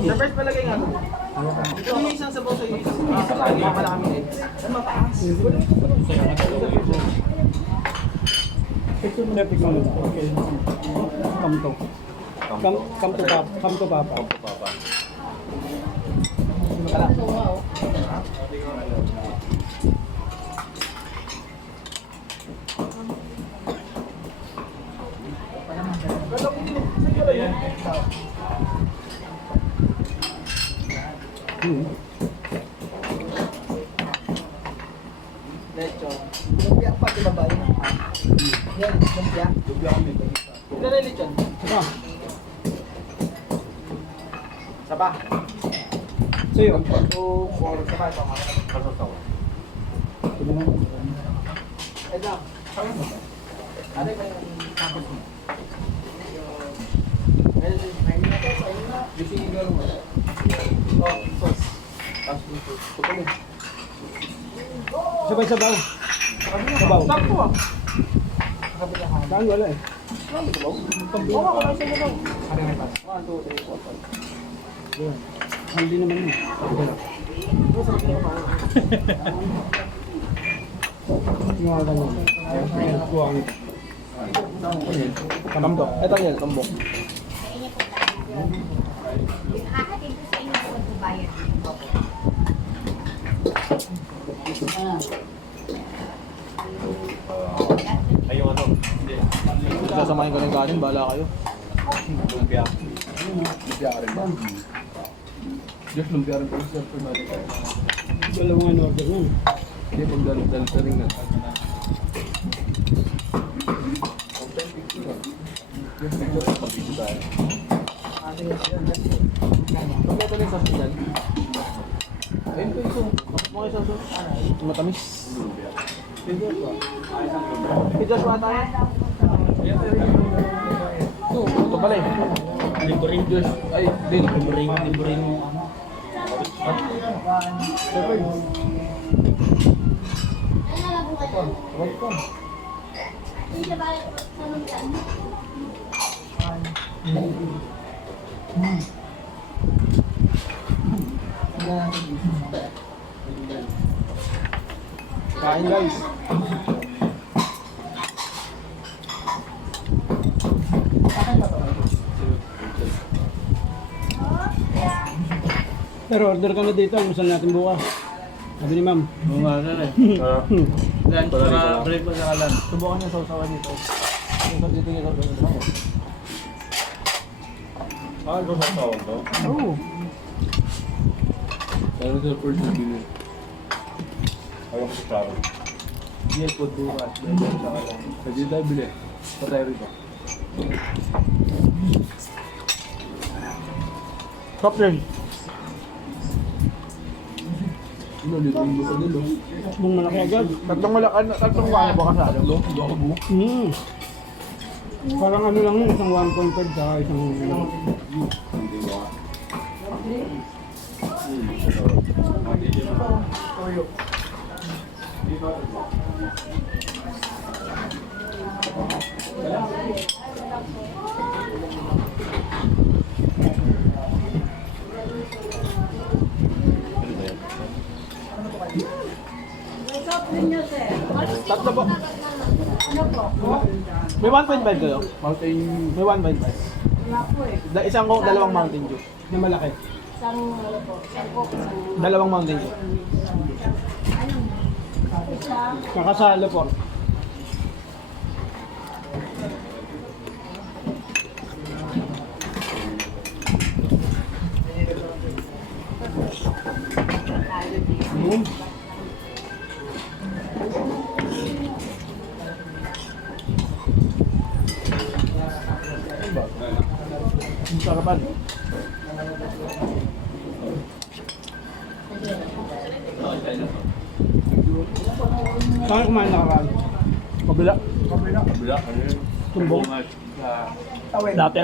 Sa first palagay nga. Ito yung isang sabaw sa iyo. Sa kanya pala kami eh. Ang mataas. Ito mo na tikman mo. Okay. Come to. Come, come to papa. Come to papa. Hmm. Lecho. Lumpia pa, di ba ba yun? Yan, lumpia. Lumpia kami. Ilan na lechon? Ah, Saba. sa'yo. Two, four, saba nga. Ito na. Ito. Saba mo. Ano ba yung tapos mo? Ayun, ayun na to, ayun na. Sinigaw mo. Oh, sauce. Tapos dito. Puto mo. Sabay sabaw. Sabaw. Sakto ah. Saan wala eh. Oo, ako lang sa sabaw. Ano na pass? One, two, three, four, five. Yan. Hindi naman yun. Nga ka naman. Ayan, buwang ito. Kambo. Ito yan, kambo. Nakakatid ko sa inyo kung magbabayad. Sasamahin ko ng kanin, bahala kayo. Lumpia. Lumpia ka rin ba? Diyos, lumpia rin po sa supermarket. Dalawang ano order nun. Hindi, pag dal-dal sa ring na. Diyos, dito, pag-video tayo. Kompleto na yung sauce dyan. Ayun po yung sauce. Mga yung sauce. Matamis. Kay Joshua tayo. Ito, ito pala eh. Liburing Diyos. Ay, hindi. Liburing, liburing mo. Kain guys. Pero order ka na dito. Almusal natin bukas. Sabi ni ma'am. Oo nga na eh. Lunch para breakfast sa kalan. Subukan niyo sausawan dito. Yung dito yung sauce dito. Ah, ito sa tawag to? Oo. Pero sa first na bili. Ayaw ko sa travel. Hindi po bukas. Breakfast sa kalan. Pwede tayo bili. Pa tayo rito. Ano, pa nilo. Tatlong malaki agad. Tatlong malakan, tatlong wala ba kasalo? Hmm. Parang ano lang yun. Isang 1.5 sa isang... Hindi ba? Tatlo po. May 1.5 kayo? Mountain. May 1.5. Da isang ko, dalawang Mountain Dew. Na malaki. Isang ano po, isang coke, isang Dalawang Mountain Dew. Nakasalo po. Hmm. Ang sarapan. Saan kumain na kakaan? Kabila. Kabila. Yun? Tumbong? Sa Dati.